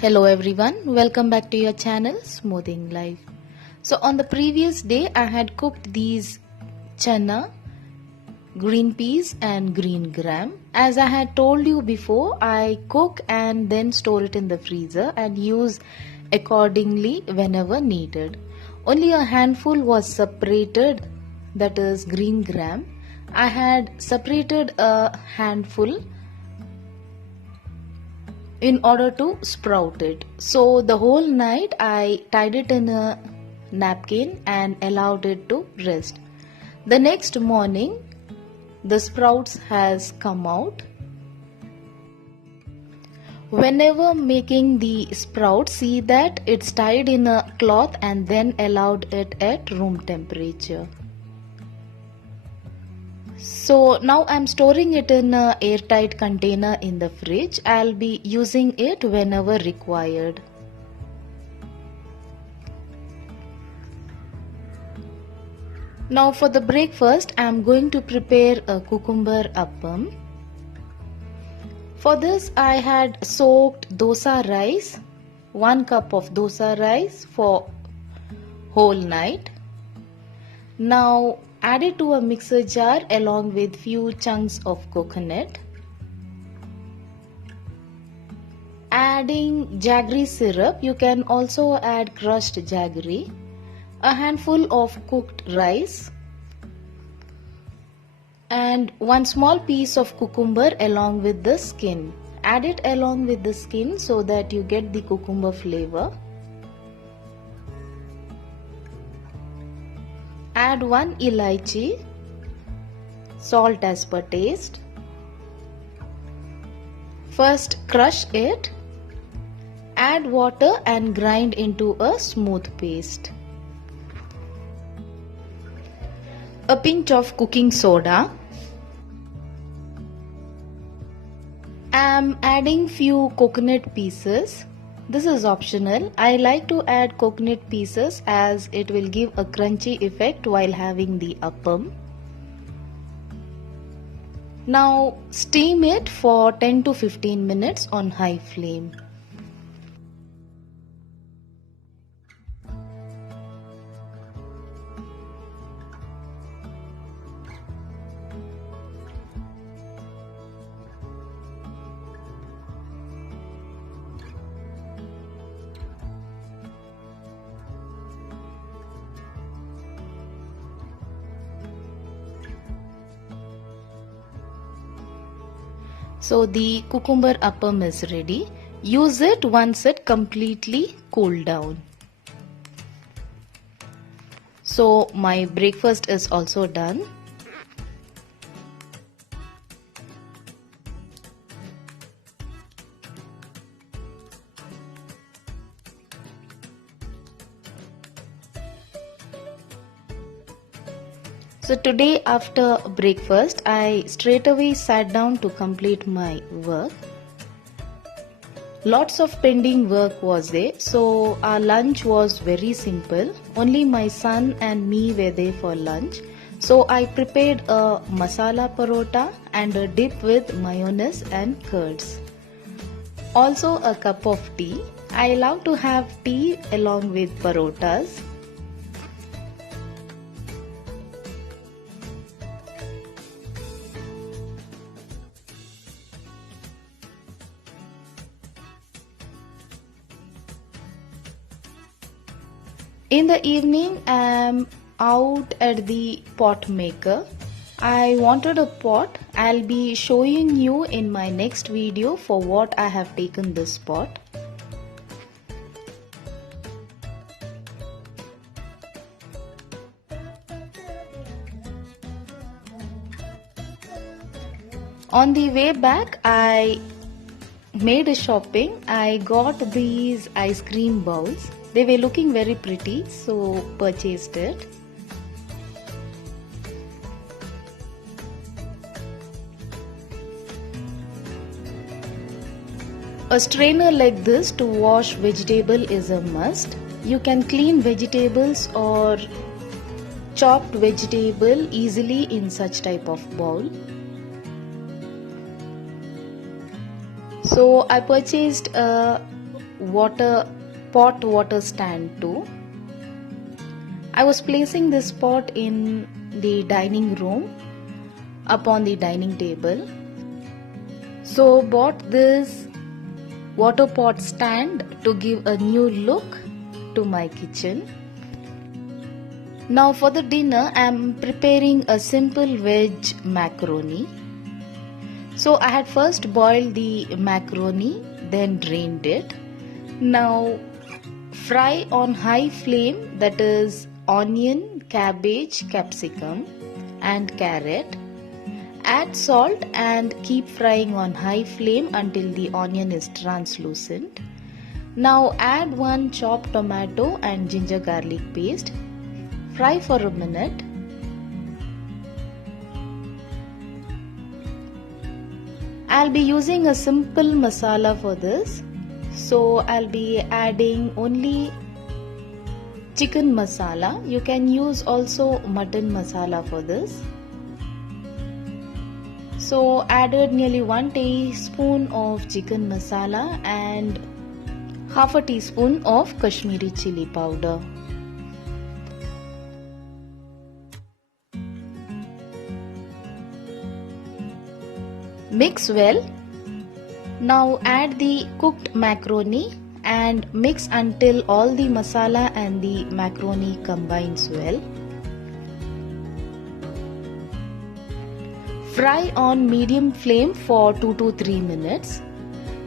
Hello everyone, welcome back to your channel Smoothing Life. So on the previous day I had cooked these chana, green peas and green gram. As I had told you before, I cook and then store it in the freezer and use accordingly whenever needed. Only a handful was separated, that is green gram. I had separated a handful in order to sprout it. So the whole night I tied it in a napkin and allowed it to rest. The next morning the sprouts has come out. Whenever making the sprout, see that it's tied in a cloth and then allowed it at room temperature. So now I'm storing it in an airtight container in the fridge. I'll be using it whenever required. Now for the breakfast, I'm going to prepare a cucumber appam. For this I had soaked dosa rice, 1 cup of dosa rice for whole night. Now add it to a mixer jar along with few chunks of coconut. Adding jaggery syrup, you can also add crushed jaggery. A handful of cooked rice and 1 small piece of cucumber along with the skin. Add it along with the skin so that you get the cucumber flavor. Add 1 elaichi, salt as per taste. First crush it, add water and grind into a smooth paste. A pinch of cooking soda. I am adding few coconut pieces. This is optional. I like to add coconut pieces as it will give a crunchy effect while having the appam. Now steam it for 10 to 15 minutes on high flame. So the cucumber appam is ready. Use it once it completely cooled down. So my breakfast is also done. So today after breakfast, I straight away sat down to complete my work. Lots of pending work was there, so our lunch was very simple. Only my son and me were there for lunch. So I prepared a masala parota and a dip with mayonnaise and curds. Also a cup of tea. I love to have tea along with parotas. In the evening, I am out at the pot maker. I wanted a pot. I'll be showing you in my next video for what I have taken this pot. On the way back, I made a shopping. I got these ice cream bowls. They were looking very pretty, so purchased it. A strainer like this to wash vegetable is a must. You can clean vegetables or chopped vegetable easily in such type of bowl. So I purchased a pot water stand too. I was placing this pot in the dining room upon the dining table. So bought this water pot stand to give a new look to my kitchen. Now for the dinner I am preparing a simple veg macaroni. So I had first boiled the macaroni, then drained it. Now fry on high flame, that is onion, cabbage, capsicum and carrot. Add salt and keep frying on high flame until the onion is translucent. Now add one chopped tomato and ginger garlic paste. Fry for a minute. I'll be using a simple masala for this. So I'll be adding only chicken masala. You can use also mutton masala for this. So added nearly 1 teaspoon of chicken masala and half a teaspoon of Kashmiri chili powder. Mix well. Now add the cooked macaroni and mix until all the masala and the macaroni combines well. Fry on medium flame for 2 to 3 minutes.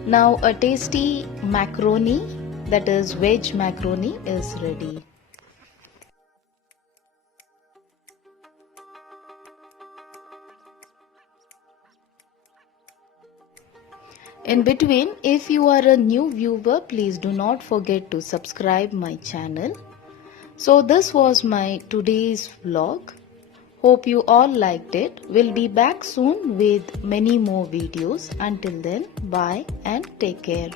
Now a tasty macaroni, that is veg macaroni, is ready. In between, if you are a new viewer, please do not forget to subscribe my channel. So this was my today's vlog. Hope you all liked it. We'll be back soon with many more videos. Until then, bye and take care.